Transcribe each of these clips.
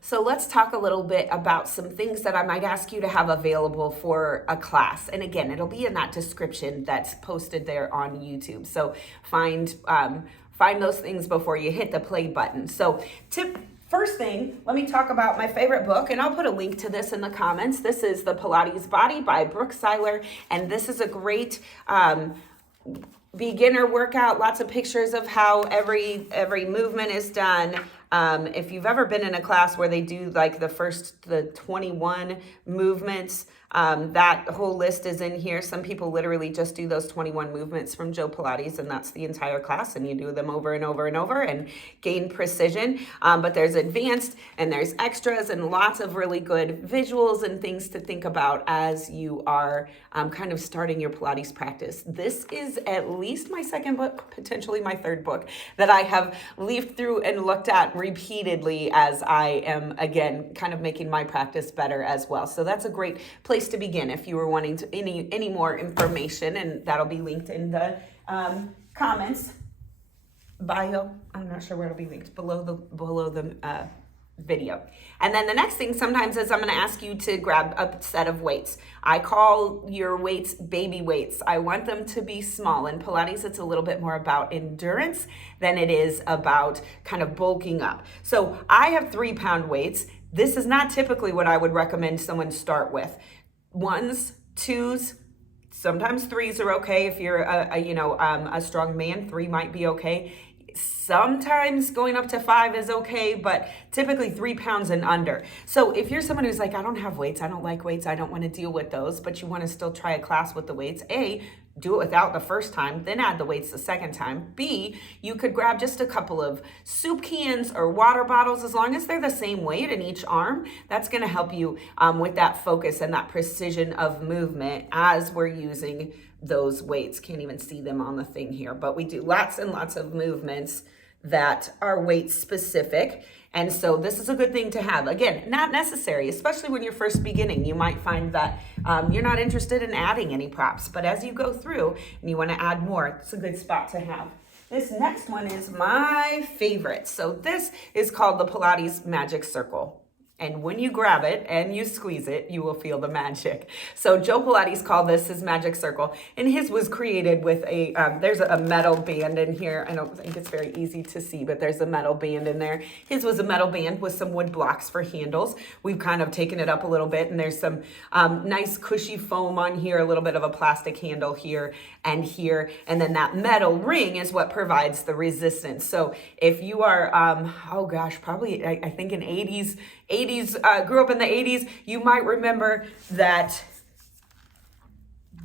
So let's talk a little bit about some things that I might ask you to have available for a class. And again, it'll be in that description that's posted there on YouTube. So find those things before you hit the play button. So first thing, let me talk about my favorite book, and I'll put a link to this in the comments. This is The Pilates Body by Brooke Seiler, and this is a great beginner workout. Lots of pictures of how every movement is done. If you've ever been in a class where they do like the 21 movements, that whole list is in here. Some people literally just do those 21 movements from Joe Pilates, and that's the entire class, and you do them over and over and over and gain precision. But there's advanced and there's extras and lots of really good visuals and things to think about as you are kind of starting your Pilates practice. This is at least my second book, potentially my third book, that I have leafed through and looked at repeatedly as I am, again, kind of making my practice better as well. So that's a great place to begin if you were wanting to any more information, and that'll be linked in the comments bio. I'm not sure where it'll be linked, below the video. And then the next thing sometimes is I'm going to ask you to grab a set of weights. I call your weights baby weights. I want them to be small. In Pilates, it's a little bit more about endurance than it is about kind of bulking up. So I have 3-pound weights. This is not typically what I would recommend someone start with. 1s, 2s, sometimes 3s are okay. If you're a strong man, 3 might be okay. Sometimes going up to 5 is okay, but typically 3 pounds and under. So if you're someone who's like, I don't have weights, I don't like weights, I don't want to deal with those, but you want to still try a class with the weights, do it without the first time, then add the weights the second time. B, you could grab just a couple of soup cans or water bottles, as long as they're the same weight in each arm. That's going to help you with that focus and that precision of movement as we're using those weights. Can't even see them on the thing here, but we do lots and lots of movements that are weight specific. And so this is a good thing to have. Again, not necessary, especially when you're first beginning. You might find that you're not interested in adding any props, but as you go through and you want to add more, it's a good spot to have. This next one is my favorite. So this is called the Pilates Magic Circle. And when you grab it and you squeeze it, you will feel the magic. So Joe Pilates called this his magic circle, and his was created with there's a metal band in here. I don't think it's very easy to see, but there's a metal band in there. His was a metal band with some wood blocks for handles. We've kind of taken it up a little bit, and there's some nice cushy foam on here, a little bit of a plastic handle here, and then that metal ring is what provides the resistance. So if you are, probably I think in 80s, grew up in the 80s, you might remember that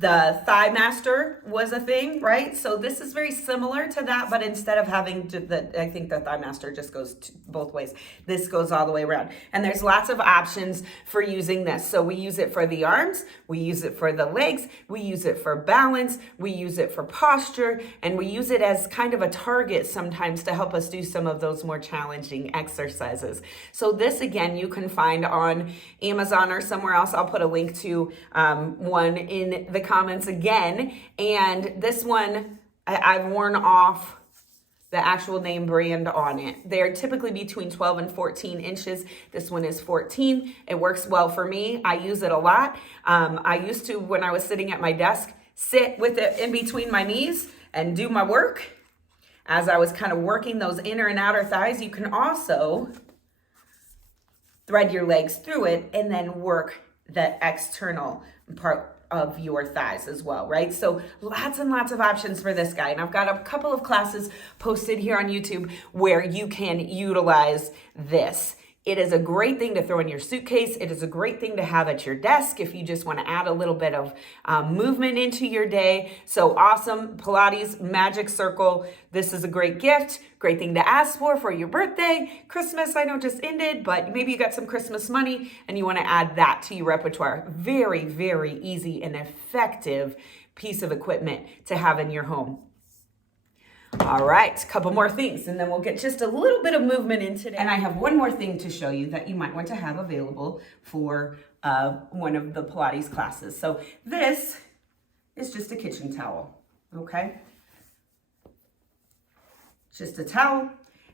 the Thigh Master was a thing, right? So this is very similar to that, but instead of having I think the Thigh Master just goes both ways. This goes all the way around. And there's lots of options for using this. So we use it for the arms, we use it for the legs, we use it for balance, we use it for posture, and we use it as kind of a target sometimes to help us do some of those more challenging exercises. So this, again, you can find on Amazon or somewhere else. I'll put a link to one in the comments again. And this one, I've worn off the actual name brand on it. They're typically between 12 and 14 inches. This one is 14. It works well for me. I use it a lot. I used to, when I was sitting at my desk, sit with it in between my knees and do my work. As I was kind of working those inner and outer thighs, you can also thread your legs through it and then work the external part of your thighs as well, right? So lots and lots of options for this guy. And I've got a couple of classes posted here on YouTube where you can utilize this. It is a great thing to throw in your suitcase. It is a great thing to have at your desk if you just want to add a little bit of movement into your day. So awesome, Pilates Magic Circle. This is a great gift, great thing to ask for your birthday. Christmas, I know just ended, but maybe you got some Christmas money and you want to add that to your repertoire. Very, very easy and effective piece of equipment to have in your home. All right, a couple more things, and then we'll get just a little bit of movement in today. And I have one more thing to show you that you might want to have available for one of the Pilates classes. So this is just a kitchen towel, okay? Just a towel,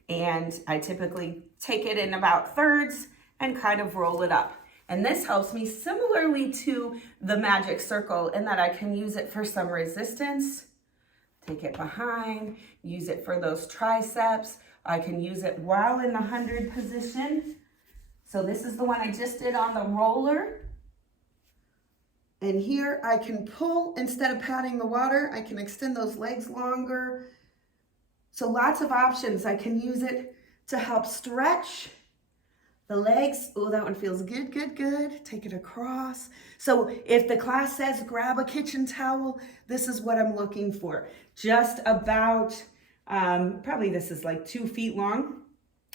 and I typically take it in about thirds, and kind of roll it up. And this helps me similarly to the magic circle in that I can use it for some resistance, take it behind, use it for those triceps. I can use it while in the 100 position. So this is the one I just did on the roller. And here I can pull instead of patting the water. I can extend those legs longer. So lots of options. I can use it to help stretch the legs. Oh, that one feels good, good, good. Take it across. So if the class says grab a kitchen towel, this is what I'm looking for. Just about, probably this is like 2 feet long,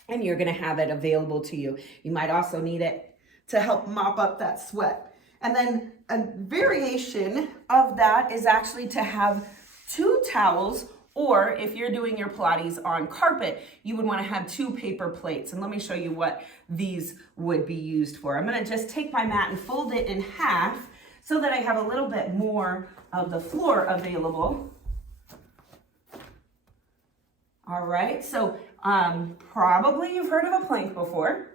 and you're gonna have it available to you. You might also need it to help mop up that sweat. And then a variation of that is actually to have 2 towels, or if you're doing your Pilates on carpet, you would want to have 2 paper plates. And let me show you what these would be used for. I'm going to just take my mat and fold it in half so that I have a little bit more of the floor available. All right, so probably you've heard of a plank before,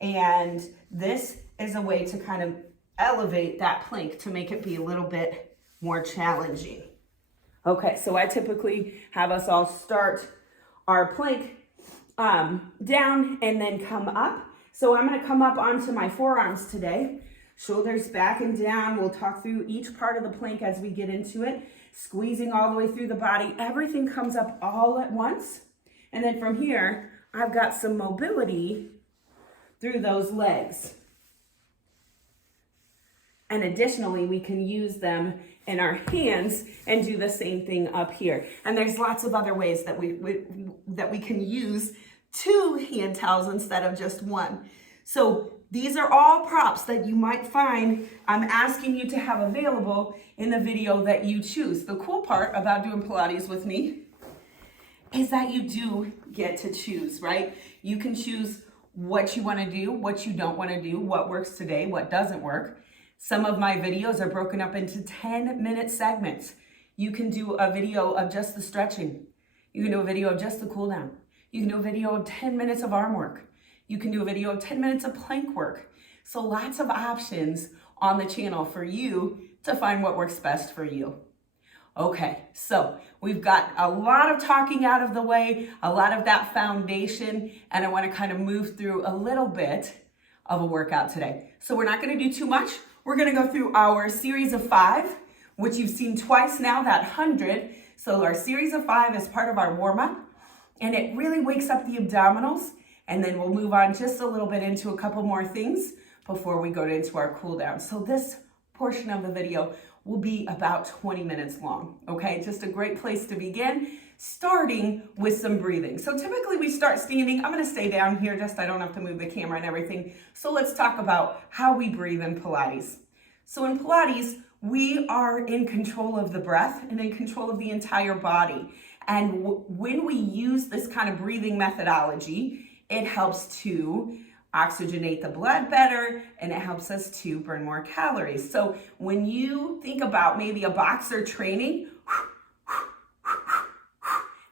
and this is a way to kind of elevate that plank to make it be a little bit more challenging. Okay, so I typically have us all start our plank down and then come up. So I'm gonna come up onto my forearms today, shoulders back and down. We'll talk through each part of the plank as we get into it, squeezing all the way through the body. Everything comes up all at once. And then from here, I've got some mobility through those legs. And additionally, we can use them in our hands and do the same thing up here. And there's lots of other ways that we can use 2 hand towels instead of just 1. So these are all props that you might find I'm asking you to have available in the video that you choose. The cool part about doing Pilates with me is that you do get to choose, right? You can choose what you want to do, what you don't want to do, what works today, what doesn't work. Some of my videos are broken up into 10-minute segments. You can do a video of just the stretching. You can do a video of just the cool down. You can do a video of 10 minutes of arm work. You can do a video of 10 minutes of plank work. So lots of options on the channel for you to find what works best for you. Okay, so we've got a lot of talking out of the way, a lot of that foundation, and I want to kind of move through a little bit of a workout today. So we're not going to do too much. We're going to go through our series of 5, which you've seen twice now, that 100. So our series of 5 is part of our warm-up, and it really wakes up the abdominals, and then we'll move on just a little bit into a couple more things before we go into our cool down. So this portion of the video will be about 20 minutes long, okay? Just a great place to begin, starting with some breathing. So typically we start standing. I'm gonna stay down here, just I don't have to move the camera and everything. So let's talk about how we breathe in Pilates. So in Pilates, we are in control of the breath and in control of the entire body. And when we use this kind of breathing methodology, it helps to oxygenate the blood better, and it helps us to burn more calories. So when you think about maybe a boxer training,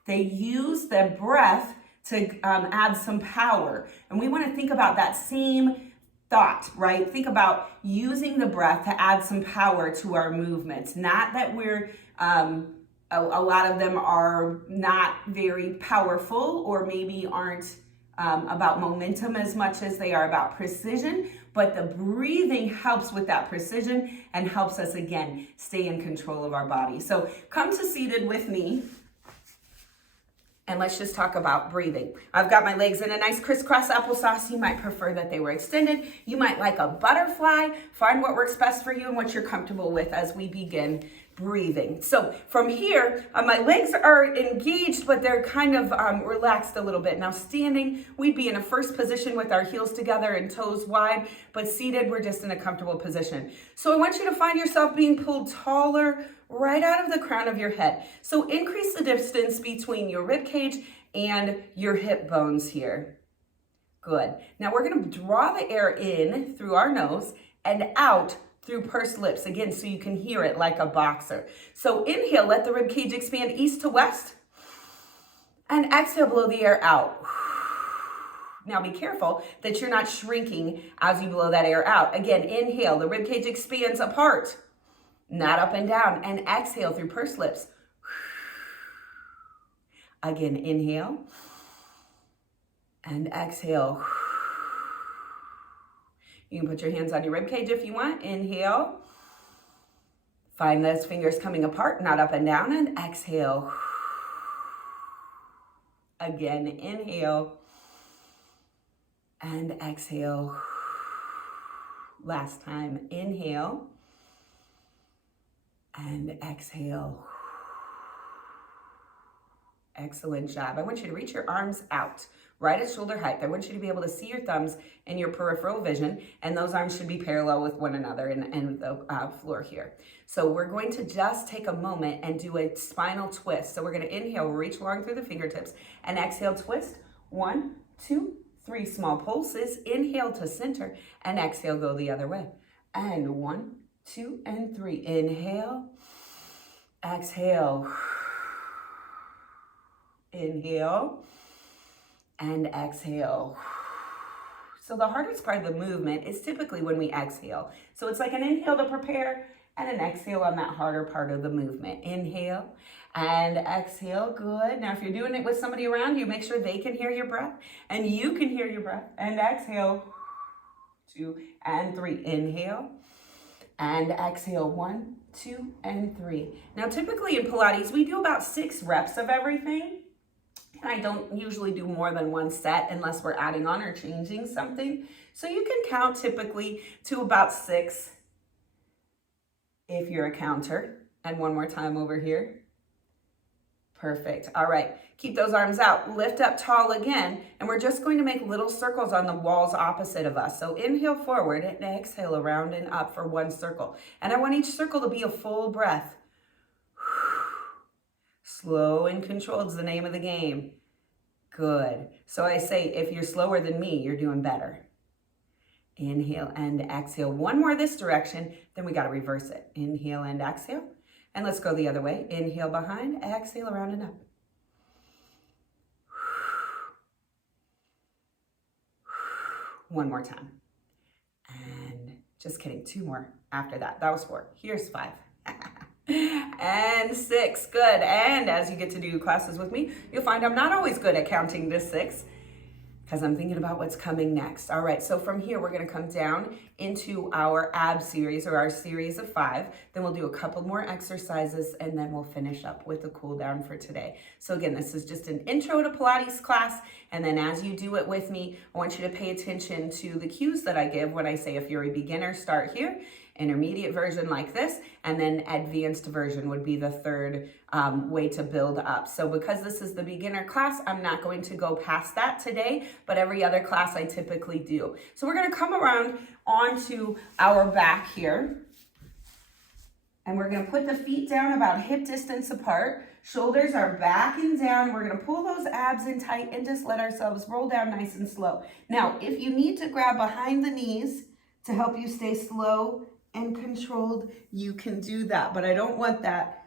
they use their breath to add some power. And we want to think about that same thought, right? Think about using the breath to add some power to our movements. Not that we're, a lot of them are not very powerful or maybe aren't about momentum as much as they are about precision, but the breathing helps with that precision and helps us, again, stay in control of our body. So come to seated with me. And let's just talk about breathing. I've got my legs in a nice crisscross applesauce. You might prefer that they were extended. You might like a butterfly. Find what works best for you and what you're comfortable with as we begin breathing. So from here, my legs are engaged, but they're kind of relaxed a little bit. Now standing, we'd be in a first position with our heels together and toes wide, but seated, we're just in a comfortable position. So I want you to find yourself being pulled taller right out of the crown of your head. So increase the distance between your rib cage and your hip bones here. Good. Now we're going to draw the air in through our nose and out through pursed lips, again, so you can hear it like a boxer. So inhale, let the rib cage expand east to west, and exhale, blow the air out. Now be careful that you're not shrinking as you blow that air out. Again, inhale, the rib cage expands apart, not up and down, and exhale through pursed lips. Again, inhale and exhale. You can put your hands on your rib cage if you want. Inhale. Find those fingers coming apart, not up and down, and exhale. Again, inhale and exhale. Last time, inhale and exhale. Excellent job. I want you to reach your arms out, right at shoulder height. I want you to be able to see your thumbs in your peripheral vision, and those arms should be parallel with one another and the floor here. So we're going to just take a moment and do a spinal twist. So we're going to inhale, reach long through the fingertips, and exhale, twist. 1, 2, 3 small pulses. Inhale to center, and exhale, go the other way. And 1, 2, and 3. Inhale, exhale. Inhale and exhale. So the hardest part of the movement is typically when we exhale. So it's like an inhale to prepare and an exhale on that harder part of the movement. Inhale and exhale. Good. Now if you're doing it with somebody around you, make sure they can hear your breath and you can hear your breath. And exhale. 2 and 3. Inhale and exhale. 1, 2, and 3. Now typically in Pilates, we do about 6 reps of everything. And I don't usually do more than 1 set unless we're adding on or changing something. So you can count typically to about 6 if you're a counter. And one more time over here. Perfect. All right. Keep those arms out. Lift up tall again. And we're just going to make little circles on the walls opposite of us. So inhale forward and exhale around and up for 1 circle. And I want each circle to be a full breath. Slow and controlled is the name of the game. Good. So I say, if you're slower than me, you're doing better. Inhale and exhale. 1 more this direction, then we got to reverse it. Inhale and exhale. And let's go the other way. Inhale behind, exhale around and up. One more time. And just kidding, 2 more after that. That was 4. Here's 5. And 6. Good. And as you get to do classes with me, you'll find I'm not always good at counting to 6 because I'm thinking about what's coming next. All right, so from here, we're going to come down into our ab series or our series of 5. Then we'll do a couple more exercises and then we'll finish up with a cool down for today. So again, this is just an intro to Pilates class. And then as you do it with me, I want you to pay attention to the cues that I give when I say if you're a beginner, start here. Intermediate version like this, and then advanced version would be the third way to build up. So because this is the beginner class, I'm not going to go past that today, but every other class I typically do. So we're going to come around onto our back here, and we're going to put the feet down about hip distance apart. Shoulders are back and down. We're going to pull those abs in tight and just let ourselves roll down nice and slow. Now, if you need to grab behind the knees to help you stay slow and controlled, you can do that, but I don't want that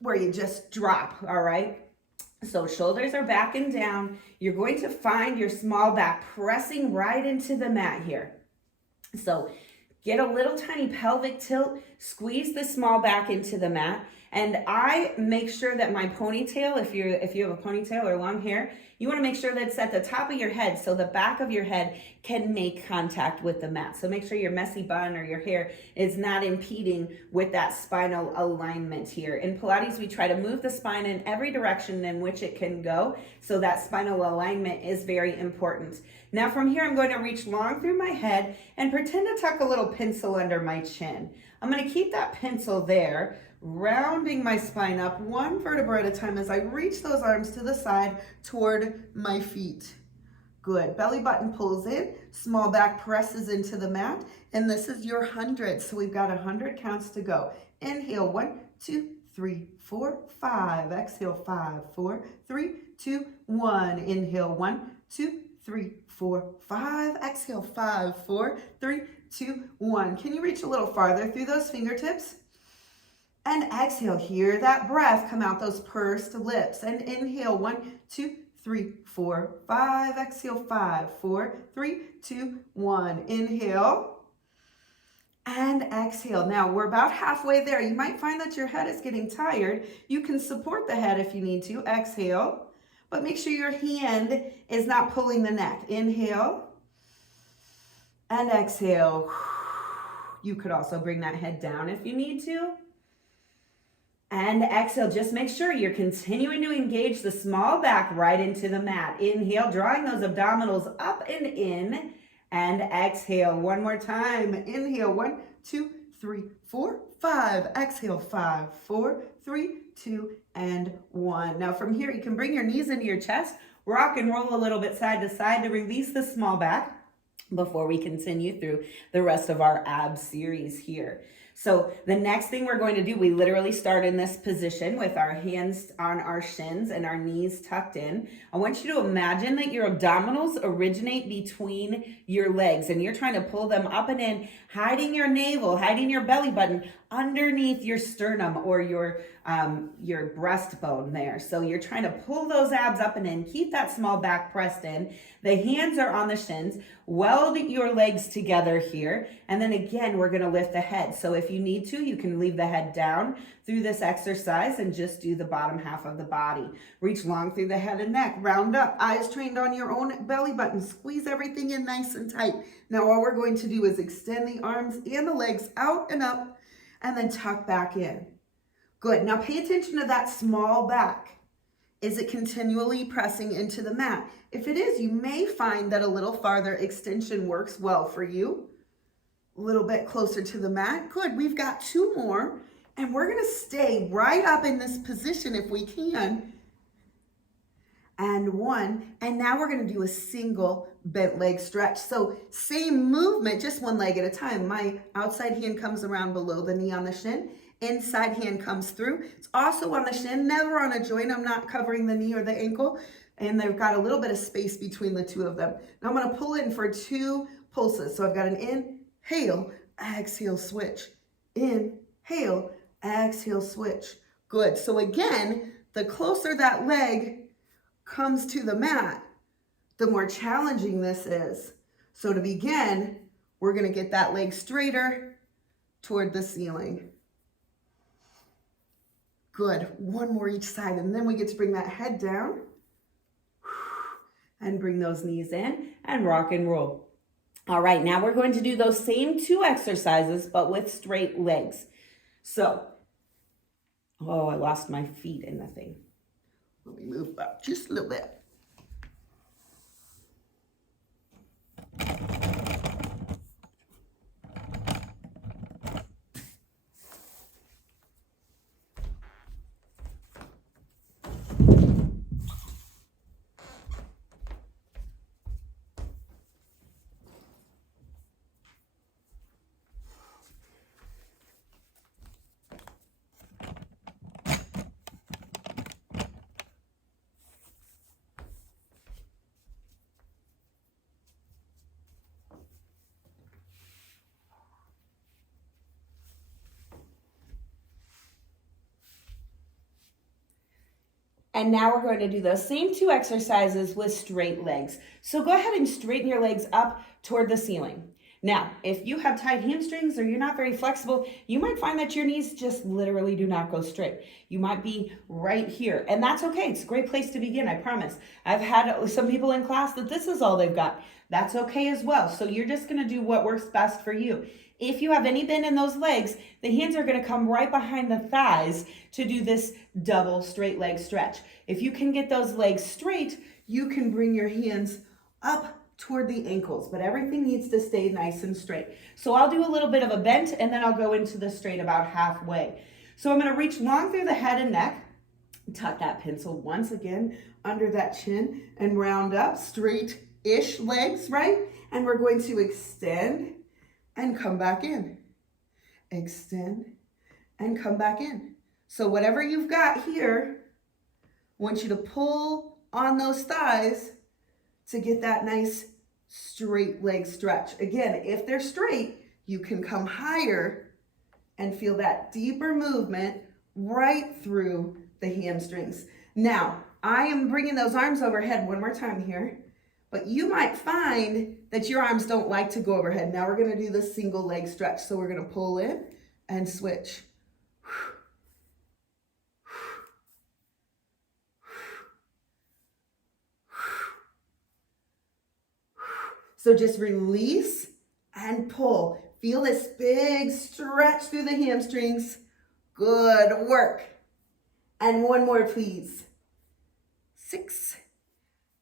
where you just drop, all right? So shoulders are back and down. You're going to find your small back pressing right into the mat here. So get a little tiny pelvic tilt, squeeze the small back into the mat, and I make sure that my ponytail, if you have a ponytail or long hair, you want to make sure that it's at the top of your head so the back of your head can make contact with the mat. So make sure your messy bun or your hair is not impeding with that spinal alignment here. In Pilates, we try to move the spine in every direction in which it can go, so that spinal alignment is very important. Now from here, I'm going to reach long through my head and pretend to tuck a little pencil under my chin. I'm going to keep that pencil there, rounding my spine up 1 vertebra at a time as I reach those arms to the side toward my feet. Good. Belly button pulls in, small back presses into the mat, and this is your 100. So we've got 100 counts to go. Inhale, 1, 2, 3, 4, 5. Exhale, 5, 4, 3, 2, 1. Inhale, 1, 2, 3, 4, 5. Exhale, 5, 4, 3, 2, 1. Can you reach a little farther through those fingertips? And exhale, hear that breath come out those pursed lips. And inhale, 1, 2, 3, 4, 5. Exhale, 5, 4, 3, 2, 1. Inhale and exhale. Now we're about halfway there. You might find that your head is getting tired. You can support the head if you need to. Exhale, but make sure your hand is not pulling the neck. Inhale and exhale. You could also bring that head down if you need to. And exhale, just make sure you're continuing to engage the small back right into the mat. Inhale, drawing those abdominals up and in. And exhale, one more time. Inhale, 1, 2, 3, 4, 5. Exhale, 5, 4, 3, 2, and 1. Now from here, you can bring your knees into your chest, rock and roll a little bit side to side to release the small back before we continue through the rest of our abs series here. So the next thing we're going to do, we literally start in this position with our hands on our shins and our knees tucked in. I want you to imagine that your abdominals originate between your legs and you're trying to pull them up and in, hiding your navel, hiding your belly button underneath your sternum or your breastbone there. So you're trying to pull those abs up and in, keep that small back pressed in. The hands are on the shins, weld your legs together here. And then again, we're gonna lift the head. So if you need to, you can leave the head down through this exercise and just do the bottom half of the body. Reach long through the head and neck, round up, eyes trained on your own belly button, squeeze everything in nice and tight. Now all we're going to do is extend the arms and the legs out and up and then tuck back in. Good, now pay attention to that small back. Is it continually pressing into the mat? If it is, you may find that a little farther extension works well for you. A little bit closer to the mat. Good, we've got 2 more, and we're gonna stay right up in this position if we can. And 1, and now we're gonna do a single bent leg stretch. So same movement, just 1 leg at a time. My outside hand comes around below the knee on the shin. Inside hand comes through. It's also on the shin, never on a joint. I'm not covering the knee or the ankle. And they've got a little bit of space between the 2 of them. Now I'm gonna pull in for 2 pulses. So I've got an inhale, exhale, switch. Inhale, exhale, switch. Good, so again, the closer that leg comes to the mat, the more challenging this is. So to begin, we're gonna get that leg straighter toward the ceiling. Good, 1 more each side, and then we get to bring that head down and bring those knees in and rock and roll. All right, now we're going to do those same 2 exercises, but with straight legs. So, oh, I lost my feet in the thing. Let me move up just a little bit. And now we're going to do those same 2 exercises with straight legs. So go ahead and straighten your legs up toward the ceiling. Now, if you have tight hamstrings or you're not very flexible, you might find that your knees just literally do not go straight. You might be right here, and that's okay. It's a great place to begin, I promise. I've had some people in class that this is all they've got. That's okay as well. So you're just gonna do what works best for you. If you have any bend in those legs, the hands are gonna come right behind the thighs to do this double straight leg stretch. If you can get those legs straight, you can bring your hands up toward the ankles, but everything needs to stay nice and straight. So I'll do a little bit of a bend and then I'll go into the straight about halfway. So I'm gonna reach long through the head and neck, tuck that pencil once again under that chin and round up, straight-ish legs, right? And we're going to extend and come back in. Extend and come back in. So whatever you've got here, I want you to pull on those thighs to get that nice straight leg stretch. Again, if they're straight, you can come higher and feel that deeper movement right through the hamstrings. Now, I am bringing those arms overhead one more time here, but you might find that your arms don't like to go overhead. Now we're gonna do the single leg stretch. So we're gonna pull in and switch. So just release and pull. Feel this big stretch through the hamstrings. Good work. And one more, please. 6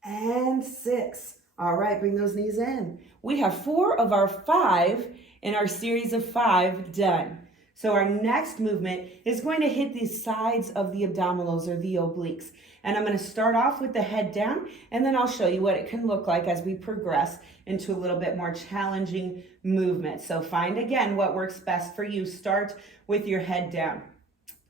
and 6. All right, bring those knees in. We have 4 of our 5 in our series of 5 done. So our next movement is going to hit the sides of the abdominals or the obliques. And I'm going to start off with the head down, and then I'll show you what it can look like as we progress into a little bit more challenging movement. So find again what works best for you. Start with your head down.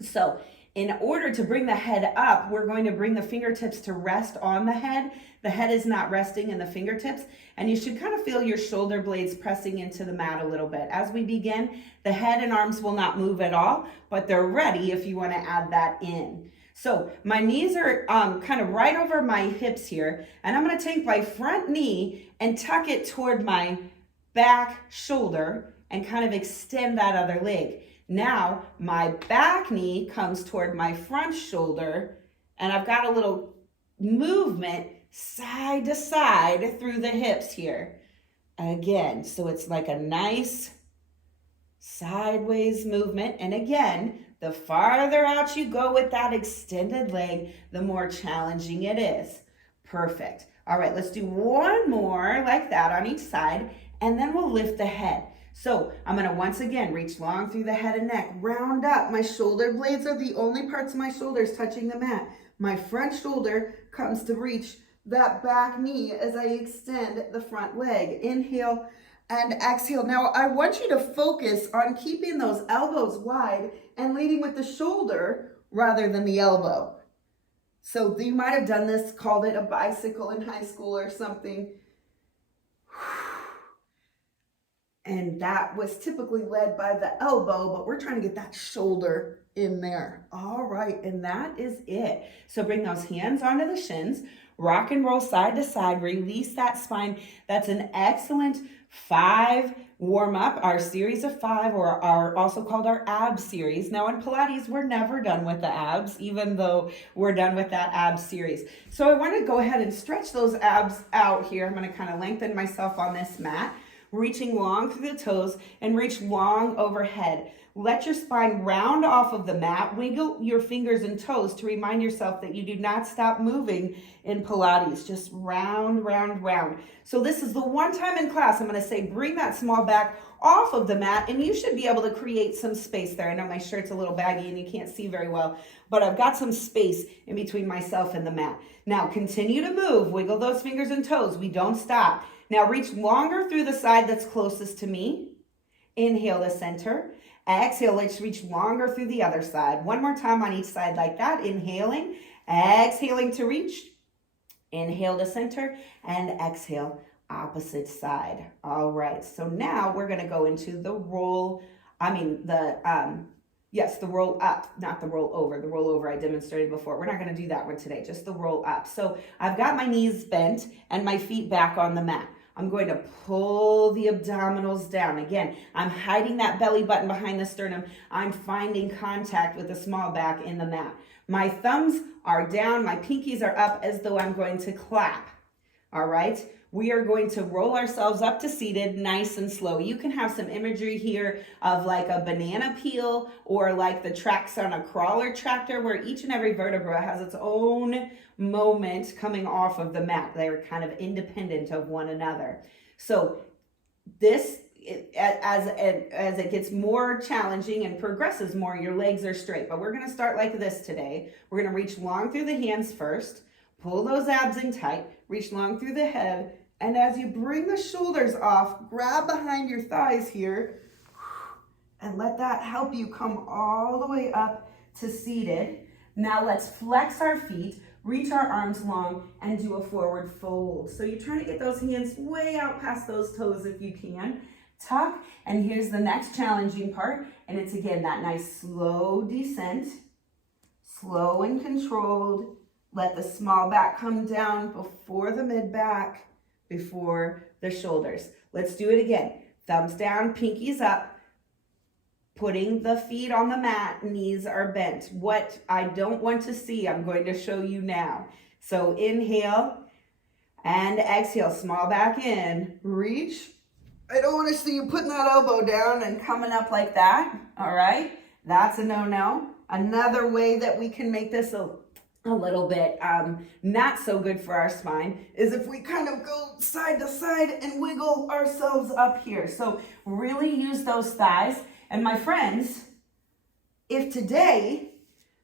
So in order to bring the head up, we're going to bring the fingertips to rest on the head. The head is not resting in the fingertips, and you should kind of feel your shoulder blades pressing into the mat a little bit. As we begin, the head and arms will not move at all, but they're ready if you want to add that in. So my knees are kind of right over my hips here, and I'm going to take my front knee and tuck it toward my back shoulder and kind of extend that other leg. Now my back knee comes toward my front shoulder, and I've got a little movement side to side through the hips here. Again, so it's like a nice sideways movement. And again, the farther out you go with that extended leg, the more challenging it is. Perfect. All right, let's do one more like that on each side, and then we'll lift the head. So I'm going to once again reach long through the head and neck, round up. My shoulder blades are the only parts of my shoulders touching the mat. My front shoulder comes to reach that back knee as I extend the front leg. Inhale and exhale. Now I want you to focus on keeping those elbows wide and leading with the shoulder rather than the elbow. So you might have done this, called it a bicycle in high school or something. And that was typically led by the elbow, but we're trying to get that shoulder in there. All right, and that is it. So bring those hands onto the shins, rock and roll side to side, release that spine. That's an excellent 5 warm up, our series of 5, or our also called our abs series. Now in Pilates, we're never done with the abs, even though we're done with that abs series. So I want to go ahead and stretch those abs out here. I'm going to kind of lengthen myself on this mat, reaching long through the toes and reach long overhead. Let your spine round off of the mat. Wiggle your fingers and toes to remind yourself that you do not stop moving in Pilates. Just round, round, round. So this is the one time in class I'm going to say bring that small back off of the mat, and you should be able to create some space there. I know my shirt's a little baggy and you can't see very well, but I've got some space in between myself and the mat. Now continue to move. Wiggle those fingers and toes. We don't stop. Now reach longer through the side that's closest to me. Inhale to center. Exhale, let's reach longer through the other side. One more time on each side like that. Inhaling, exhaling to reach. Inhale to center and exhale, opposite side. All right, so now we're gonna go into the roll, the roll up, not the roll over. The roll over I demonstrated before. We're not gonna do that one today, just the roll up. So I've got my knees bent and my feet back on the mat. I'm going to pull the abdominals down. Again, I'm hiding that belly button behind the sternum. I'm finding contact with the small back in the mat. My thumbs are down, my pinkies are up as though I'm going to clap. All right, we are going to roll ourselves up to seated, nice and slow. You can have some imagery here of like a banana peel or like the tracks on a crawler tractor where each and every vertebra has its own moment coming off of the mat. They're kind of independent of one another. So this, as it gets more challenging and progresses more, your legs are straight. But we're going to start like this today. We're going to reach long through the hands first. Pull those abs in tight, reach long through the head, and as you bring the shoulders off, grab behind your thighs here, and let that help you come all the way up to seated. Now let's flex our feet, reach our arms long, and do a forward fold. So you're trying to get those hands way out past those toes if you can. Tuck, and here's the next challenging part, and it's again that nice slow descent, slow and controlled, Let the small back come down before the mid back, before the shoulders. Let's do it again. Thumbs down, pinkies up. Putting the feet on the mat, knees are bent. What I don't want to see, I'm going to show you now. So inhale and exhale, small back in, reach. I don't want to see you putting that elbow down and coming up like that, all right? That's a no-no. Another way that we can make this a little bit not so good for our spine is if we kind of go side to side and wiggle ourselves up here. So really use those thighs. And my friends, if today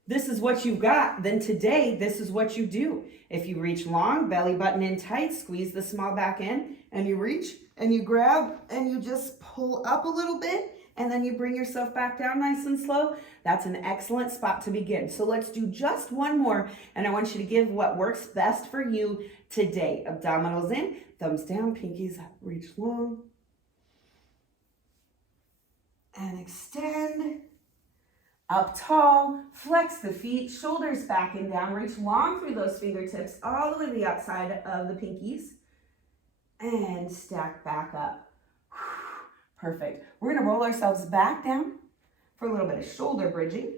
this is what you got, then today this is what you do. If you reach long, belly button in tight, squeeze the small back in, and you reach and you grab and you just pull up a little bit, and then you bring yourself back down nice and slow. That's an excellent spot to begin. So let's do just one more, and I want you to give what works best for you today. Abdominals in, thumbs down, pinkies up, reach long. And extend. Up tall, flex the feet, shoulders back and down, reach long through those fingertips, all the way to the outside of the pinkies. And stack back up. Perfect. We're gonna roll ourselves back down for a little bit of shoulder bridging.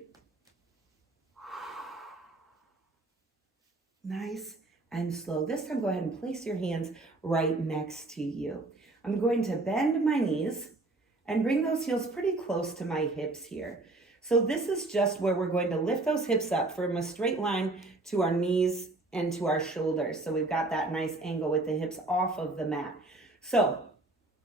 Nice and slow. This time, go ahead and place your hands right next to you. I'm going to bend my knees and bring those heels pretty close to my hips here. So this is just where we're going to lift those hips up from a straight line to our knees and to our shoulders. So we've got that nice angle with the hips off of the mat. So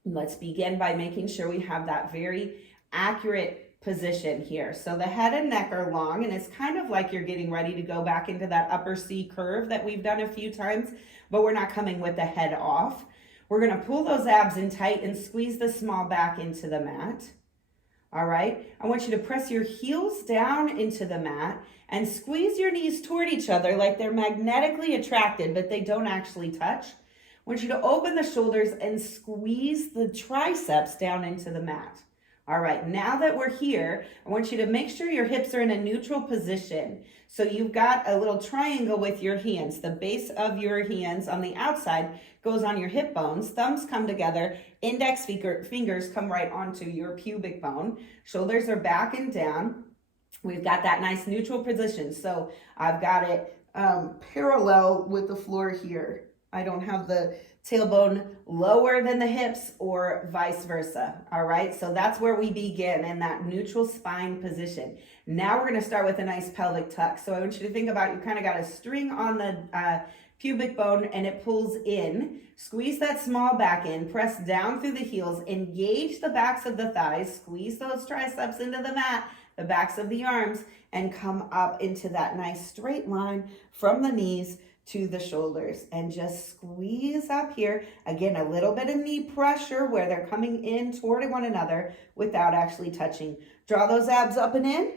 let's begin by making sure we have that very accurate position here. So the head and neck are long, and it's kind of like you're getting ready to go back into that upper C curve that we've done a few times, but we're not coming with the head off. We're going to pull those abs in tight and squeeze the small back into the mat. All right, I want you to press your heels down into the mat and squeeze your knees toward each other like they're magnetically attracted, but they don't actually touch. I want you to open the shoulders and squeeze the triceps down into the mat. All right, now that we're here, I want you to make sure your hips are in a neutral position. So you've got a little triangle with your hands. The base of your hands on the outside goes on your hip bones. Thumbs come together. Index fingers come right onto your pubic bone. Shoulders are back and down. We've got that nice neutral position. So I've got it parallel with the floor here. I don't have the tailbone lower than the hips or vice versa. All right, so that's where we begin, in that neutral spine position. Now we're going to start with a nice pelvic tuck. So I want you to think about, you kind of got a string on the pubic bone and it pulls in. Squeeze that small back in, press down through the heels, engage the backs of the thighs, squeeze those triceps into the mat, the backs of the arms, and come up into that nice straight line from the knees to the shoulders, and just squeeze up here. Again, a little bit of knee pressure where they're coming in toward one another without actually touching. Draw those abs up and in.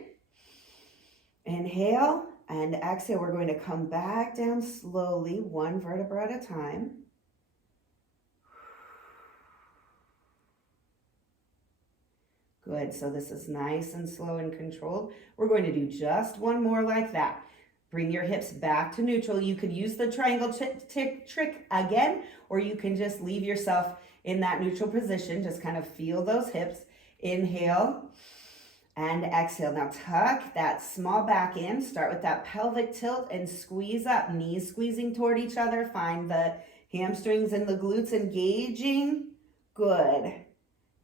Inhale and exhale. We're going to come back down slowly, one vertebra at a time. Good, so this is nice and slow and controlled. We're going to do just one more like that. Bring your hips back to neutral. You could use the triangle trick again, or you can just leave yourself in that neutral position. Just kind of feel those hips. Inhale and exhale. Now tuck that small back in. Start with that pelvic tilt and squeeze up. Knees squeezing toward each other. Find the hamstrings and the glutes engaging. Good.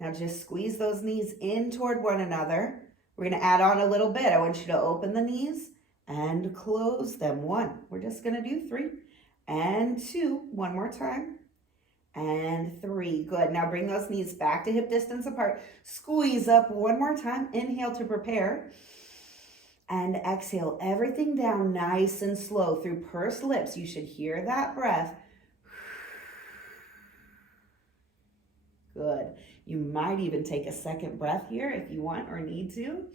Now just squeeze those knees in toward one another. We're going to add on a little bit. I want you to open the knees and close them. One. We're just going to do 3 and 2. One more time. And 3. Good. Now bring those knees back to hip distance apart. Squeeze up one more time. Inhale to prepare. And exhale everything down nice and slow through pursed lips. You should hear that breath. Good. You might even take a second breath here if you want or need to.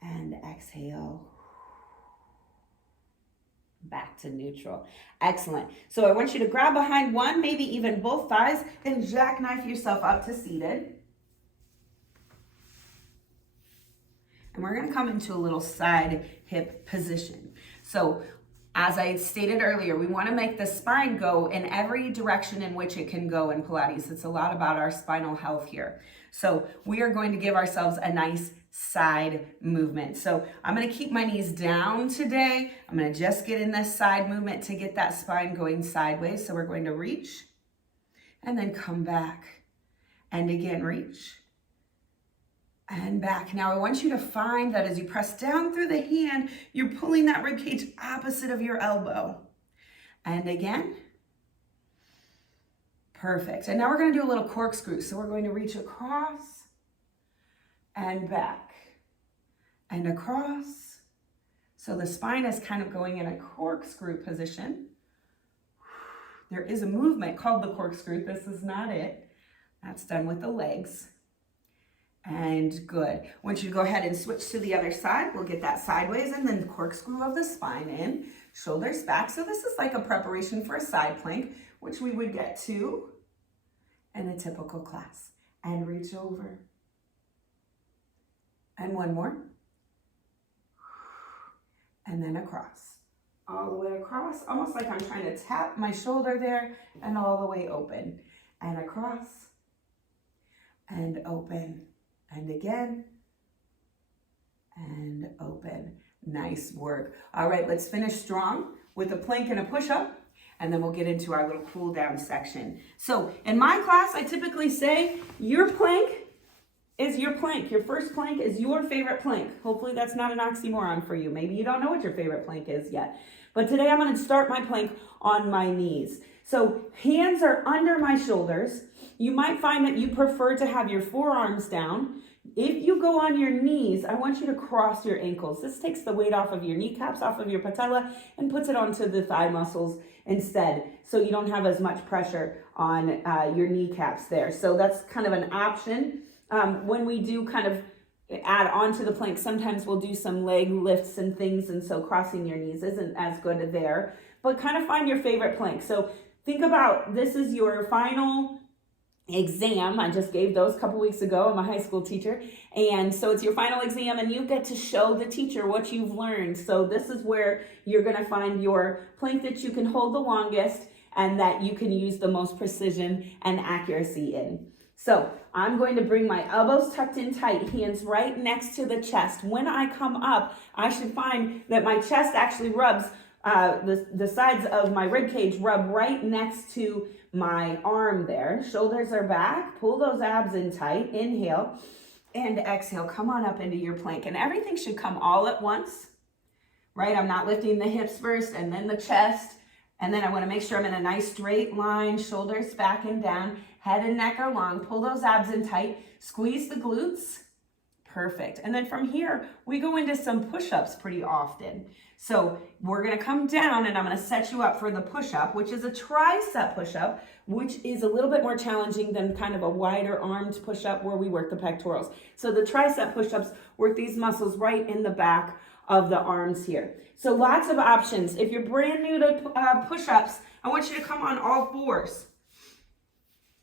And exhale. Back to neutral. Excellent. So I want you to grab behind one, maybe even both thighs, and jackknife yourself up to seated. And we're going to come into a little side hip position. So As I stated earlier, we want to make the spine go in every direction in which it can go in Pilates. It's a lot about our spinal health here. So we are going to give ourselves a nice side movement. So I'm going to keep my knees down today. I'm going to just get in this side movement to get that spine going sideways. So we're going to reach and then come back and again reach and back. Now I want you to find that as you press down through the hand, you're pulling that rib cage opposite of your elbow. And again. Perfect. And now we're going to do a little corkscrew. So we're going to reach across and back and across. So the spine is kind of going in a corkscrew position. There is a movement called the corkscrew. This is not it. That's done with the legs. And good. I want you to go ahead and switch to the other side. We'll get that sideways and then corkscrew of the spine in, shoulders back. So this is like a preparation for a side plank, which we would get to in a typical class. And reach over. And one more. And then across. All the way across, almost like I'm trying to tap my shoulder there, and all the way open. And across. And open. And again, and open. Nice work. All right, let's finish strong with a plank and a push-up, and then we'll get into our little cool down section. So in my class, I typically say your plank is your plank. Your first plank is your favorite plank. Hopefully that's not an oxymoron for you. Maybe you don't know what your favorite plank is yet. But today I'm going to start my plank on my knees. So hands are under my shoulders. You might find that you prefer to have your forearms down. If you go on your knees, I want you to cross your ankles. This takes the weight off of your kneecaps, off of your patella, and puts it onto the thigh muscles instead. So you don't have as much pressure on your kneecaps there. So that's kind of an option. When we do kind of add on to the plank, sometimes we'll do some leg lifts and things, and so crossing your knees isn't as good there. But kind of find your favorite plank. So think about this is your final exam. I just gave those a couple weeks ago. I'm a high school teacher. And so it's your final exam and you get to show the teacher what you've learned. So this is where you're going to find your plank that you can hold the longest and that you can use the most precision and accuracy in. So I'm going to bring my elbows tucked in tight, hands right next to the chest. When I come up, I should find that my chest actually rubs, the sides of my rib cage rub right next to my arm there. Shoulders are back. Pull those abs in tight. Inhale and exhale. Come on up into your plank. And everything should come all at once, right? I'm not lifting the hips first and then the chest. And then I want to make sure I'm in a nice straight line. Shoulders back and down. Head and neck are long. Pull those abs in tight. Squeeze the glutes. Perfect. And then from here, we go into some push-ups pretty often. So we're going to come down and I'm going to set you up for the push-up, which is a tricep push-up, which is a little bit more challenging than kind of a wider armed push-up where we work the pectorals. So the tricep push-ups work these muscles right in the back of the arms here. So lots of options. If you're brand new to push-ups, I want you to come on all fours.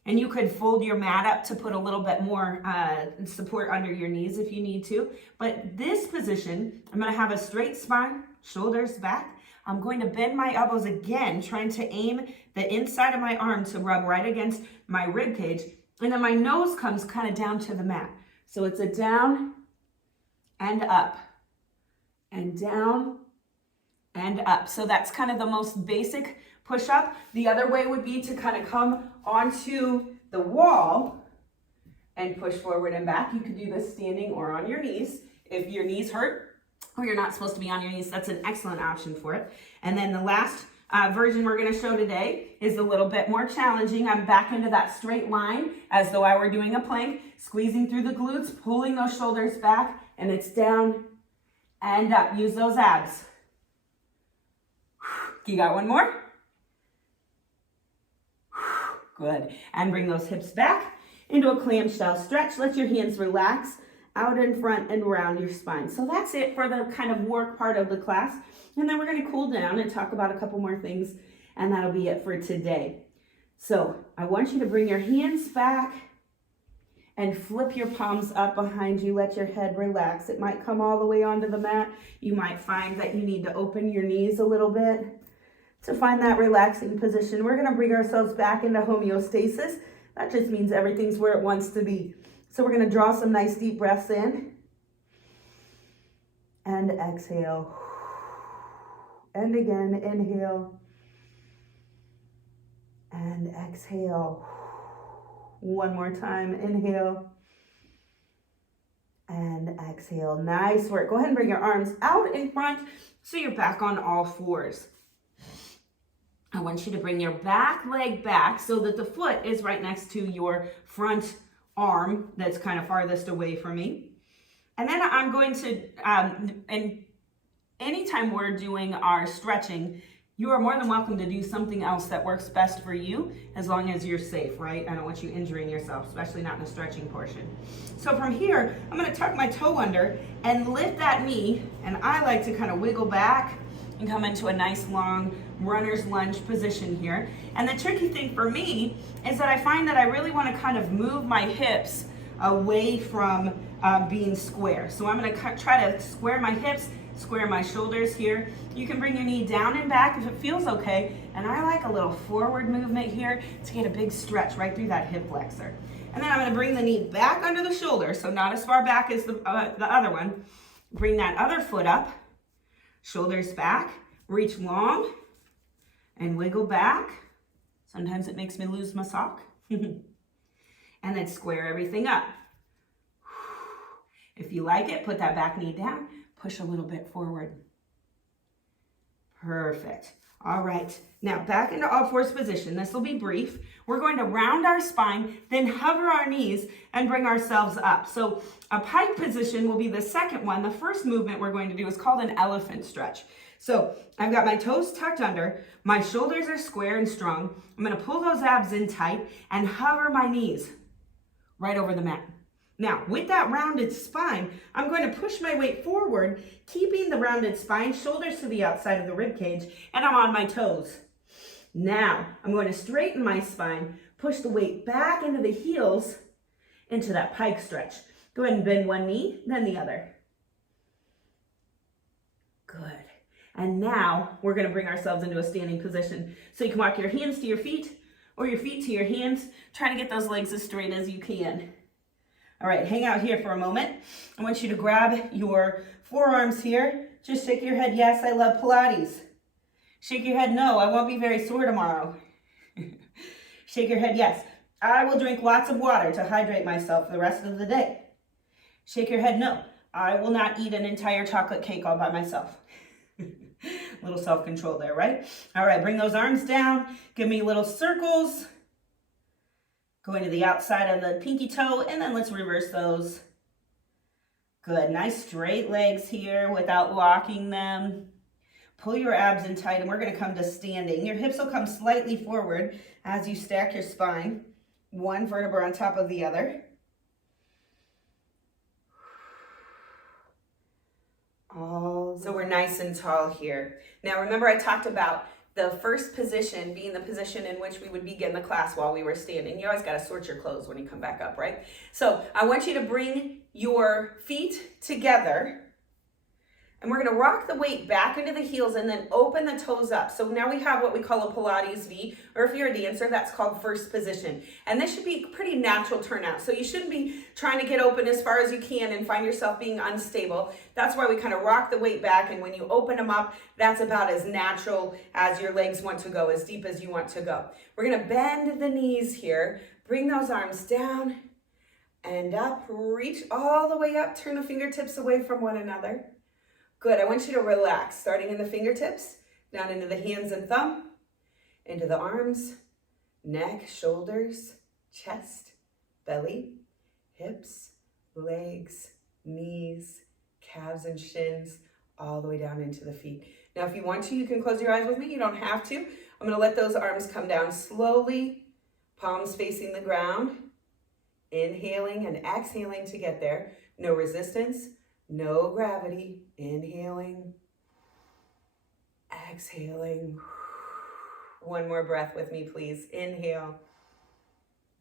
And you could fold your mat up to put a little bit more support under your knees if you need to. But this position, I'm going to have a straight spine, shoulders back. I'm going to bend my elbows again, trying to aim the inside of my arm to rub right against my rib cage. And then my nose comes kind of down to the mat. So it's a down and up and down and up. So that's kind of the most basic push-up. The other way would be to kind of come onto the wall and push forward and back. You could do this standing or on your knees. If your knees hurt or you're not supposed to be on your knees, that's an excellent option for it. And then the last version we're going to show today is a little bit more challenging. I'm back into that straight line as though I were doing a plank, squeezing through the glutes, pulling those shoulders back, and it's down and up. Use those abs. You got one more? Good. And bring those hips back into a clamshell stretch. Let your hands relax out in front and around your spine. So that's it for the kind of work part of the class. And then we're going to cool down and talk about a couple more things, and that'll be it for today. So I want you to bring your hands back and flip your palms up behind you. Let your head relax. It might come all the way onto the mat. You might find that you need to open your knees a little bit to find that relaxing position. We're gonna bring ourselves back into homeostasis. That just means everything's where it wants to be. So we're gonna draw some nice deep breaths in and exhale. And again, inhale and exhale. One more time, inhale and exhale. Nice work. Go ahead and bring your arms out in front so you're back on all fours. I want you to bring your back leg back so that the foot is right next to your front arm that's kind of farthest away from me. And then I'm going to, and anytime we're doing our stretching, you are more than welcome to do something else that works best for you, as long as you're safe, right? I don't want you injuring yourself, especially not in the stretching portion. So from here, I'm gonna tuck my toe under and lift that knee, and I like to kind of wiggle back and come into a nice long runner's lunge position here. And the tricky thing for me is that I find that I really want to kind of move my hips away from being square. So I'm going to try to square my hips, square my shoulders here. You can bring your knee down and back if it feels okay. And I like a little forward movement here to get a big stretch right through that hip flexor. And then I'm going to bring the knee back under the shoulder, so not as far back as the other one. Bring that other foot up, shoulders back, reach long, and wiggle back. Sometimes it makes me lose my sock. And then square everything up. If you like it, put that back knee down, push a little bit forward. Perfect. All right, now back into all fours position. This will be brief. We're going to round our spine, then hover our knees and bring ourselves up. So a pike position will be the second one. The first movement we're going to do is called an elephant stretch. So I've got my toes tucked under, my shoulders are square and strong. I'm gonna pull those abs in tight and hover my knees right over the mat. Now, with that rounded spine, I'm going to push my weight forward, keeping the rounded spine, shoulders to the outside of the rib cage, and I'm on my toes. Now, I'm going to straighten my spine, push the weight back into the heels, into that pike stretch. Go ahead and bend one knee, then the other. Good. And now we're going to bring ourselves into a standing position. So you can walk your hands to your feet or your feet to your hands. Try to get those legs as straight as you can. All right, hang out here for a moment. I want you to grab your forearms here. Just shake your head, yes, I love Pilates. Shake your head, no, I won't be very sore tomorrow. Shake your head, yes, I will drink lots of water to hydrate myself for the rest of the day. Shake your head, no, I will not eat an entire chocolate cake all by myself. Little self-control there, right? All right, bring those arms down. Give me little circles. Going to the outside of the pinky toe, and then let's reverse those. Good, nice straight legs here without locking them. Pull your abs in tight, and we're gonna come to standing. Your hips will come slightly forward as you stack your spine, one vertebra on top of the other. So we're nice and tall here. Now remember I talked about the first position being the position in which we would begin the class while we were standing. You always got to sort your clothes when you come back up, right? So I want you to bring your feet together, and we're going to rock the weight back into the heels and then open the toes up. So now we have what we call a Pilates V, or if you're a dancer, that's called first position. And this should be a pretty natural turnout. So you shouldn't be trying to get open as far as you can and find yourself being unstable. That's why we kind of rock the weight back, and when you open them up, that's about as natural as your legs want to go, as deep as you want to go. We're going to bend the knees here, bring those arms down and up, reach all the way up, turn the fingertips away from one another. Good, I want you to relax, starting in the fingertips, down into the hands and thumb, into the arms, neck, shoulders, chest, belly, hips, legs, knees, calves and shins, all the way down into the feet. Now, if you want to, you can close your eyes with me. You don't have to. I'm gonna let those arms come down slowly, palms facing the ground, inhaling and exhaling to get there. No resistance. No gravity. Inhaling, exhaling. One more breath with me, please. Inhale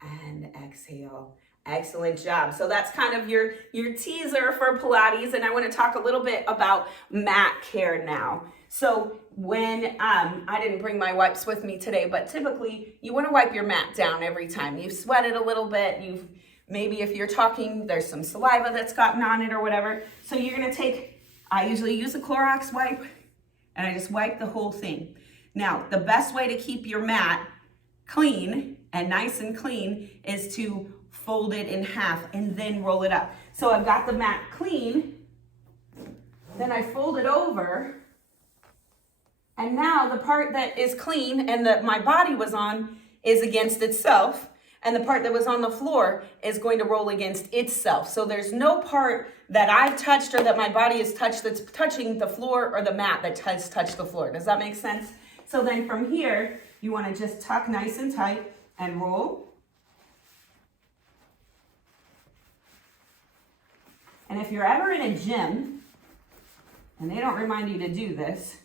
and exhale. Excellent job. So that's kind of your teaser for Pilates, and I want to talk a little bit about mat care now. So when I didn't bring my wipes with me today, but typically you want to wipe your mat down every time. You've sweated a little bit, maybe if you're talking, there's some saliva that's gotten on it or whatever. So you're going to take, I usually use a Clorox wipe, and I just wipe the whole thing. Now, the best way to keep your mat clean and nice and clean is to fold it in half and then roll it up. So I've got the mat clean, then I fold it over, and now the part that is clean and that my body was on is against itself, and the part that was on the floor is going to roll against itself. So there's no part that I've touched or that my body has touched that's touching the floor or the mat that has touched the floor. Does that make sense? So then from here, you want to just tuck nice and tight and roll. And if you're ever in a gym and they don't remind you to do this,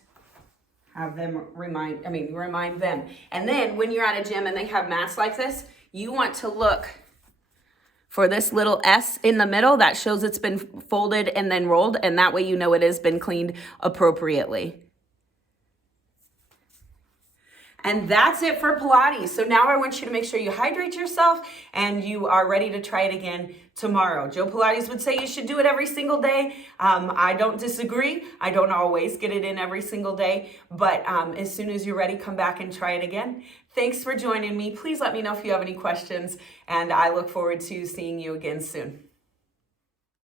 have them remind them. And then when you're at a gym and they have mats like this, you want to look for this little S in the middle that shows it's been folded and then rolled, and that way you know it has been cleaned appropriately. And that's it for Pilates. So now I want you to make sure you hydrate yourself and you are ready to try it again tomorrow. Joe Pilates would say you should do it every single day. I don't disagree. I don't always get it in every single day, but as soon as you're ready, come back and try it again. Thanks for joining me. Please let me know if you have any questions, and I look forward to seeing you again soon.